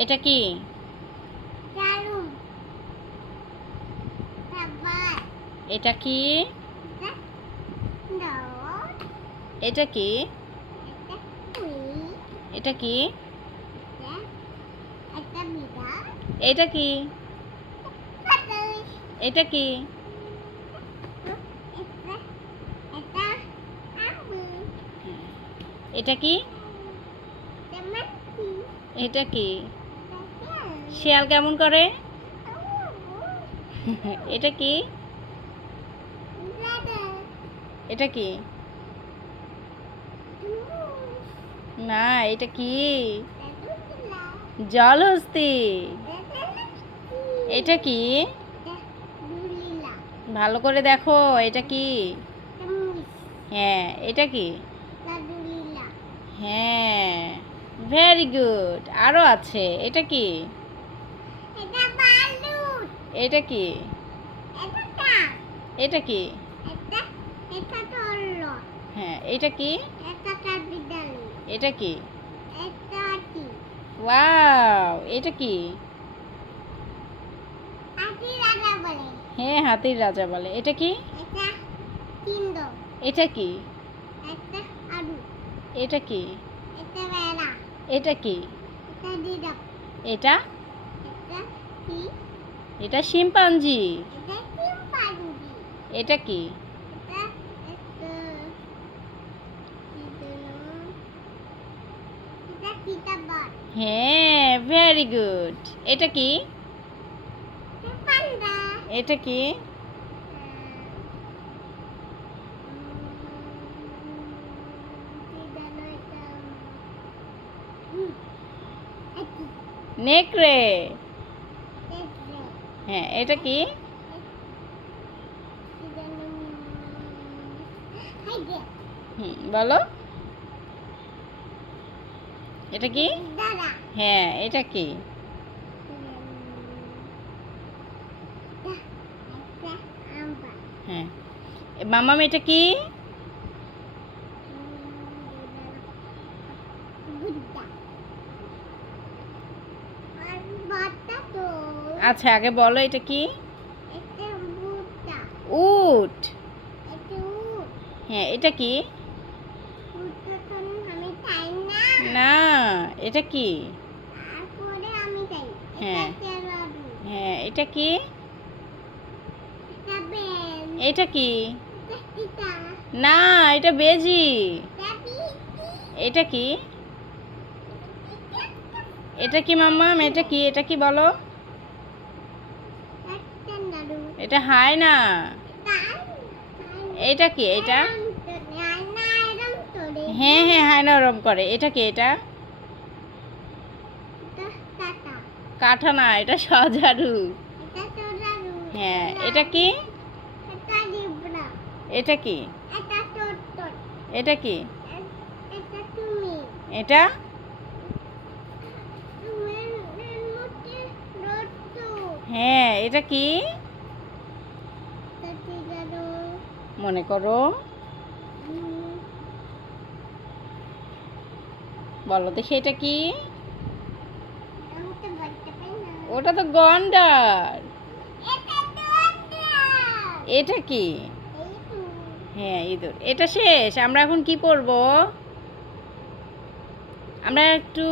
এটা কি? জারুম তারপর এটা কি? এটা দর এটা কি? এটা কুই এটা কি? এটা এটা বিড়াল এটা কি? বাতাস এটা কি? এটা এটা আবু এটা কি? এটা মাছি এটা কি? এটা শিয়াল কেমন করে? আবু এটা কি? দাদা এটা কি? না, এটা কি? জলহস্তি। এটা কি? ভালো করে দেখো, এটা কি? হ্যাঁ, এটা কি? হ্যাঁ, ভেরি গুড। আরো আছে। এটা কি? এটা কি? এটা কি? হ্যাঁ, এটা কি? এটা কি? ওয়াও, এটা কি? হ্যাঁ, হাতির রাজা বলে। এটা কি? এটা কি? এটা কি? এটা কি? এটা? এটা শিম্পাঞ্জি। এটা কি? হ্যাঁ, ভেরি গুড। এটা কি? এটা কি? নেকড়ে। হ্যাঁ, এটা কি? বলো। এটা কি? হ্যাঁ, এটা কি? হ্যাঁ, মামাম, এটা কি? আচ্ছা, আগে বলো এটা কি? উট। হ্যাঁ, এটা কি? না, এটা কি? হ্যাঁ, হ্যাঁ, এটা কি? এটা কি? না, এটা বেজি। এটা কি? এটা কি মাম্মাম? এটা কি? এটা কি বলো? এটা হায় না। এটা কি? এটা? হ্যাঁ, হ্যাঁ, হায় না, ওরম করে। এটা কি? এটা কাঁঠা না, এটা সজারু। হ্যাঁ, এটা কি? এটা কি? এটা কি? এটা? হ্যাঁ, এটা কি? মনে করো। বলো দেখি, এটা কি? ওটা তো গন্ডার। এটা কি? হ্যাঁ, ইঁদুর। এটা শেষ। আমরা এখন কি পড়ব? আমরা একটু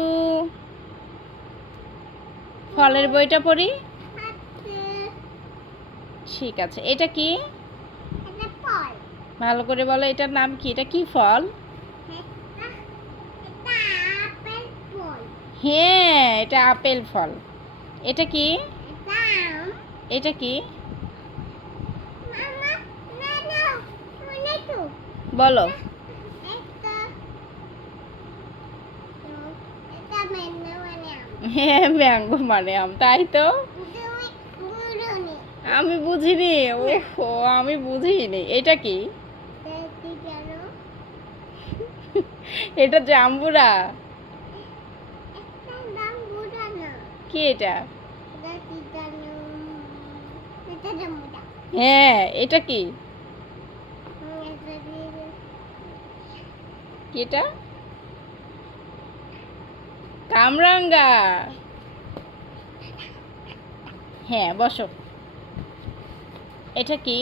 ফলের বইটা পড়ি। ঠিক আছে। এটা কি? ভালো করে বলো, এটার নাম কি? এটা কি ফল? হ্যাঁ, এটা আপেল ফল। এটা কি? এটা কি? বলো। হ্যাঁ, ম্যাঙ্গো মানে আম, তাই তো। আমি বুঝিনি। ওহো, আমি বুঝিনি। এটা কি? এটা জাম্বুরা। কি এটা? হ্যাঁ, এটা কি? কি এটা? কামরাঙ্গা। হ্যাঁ বসো। এটা কি?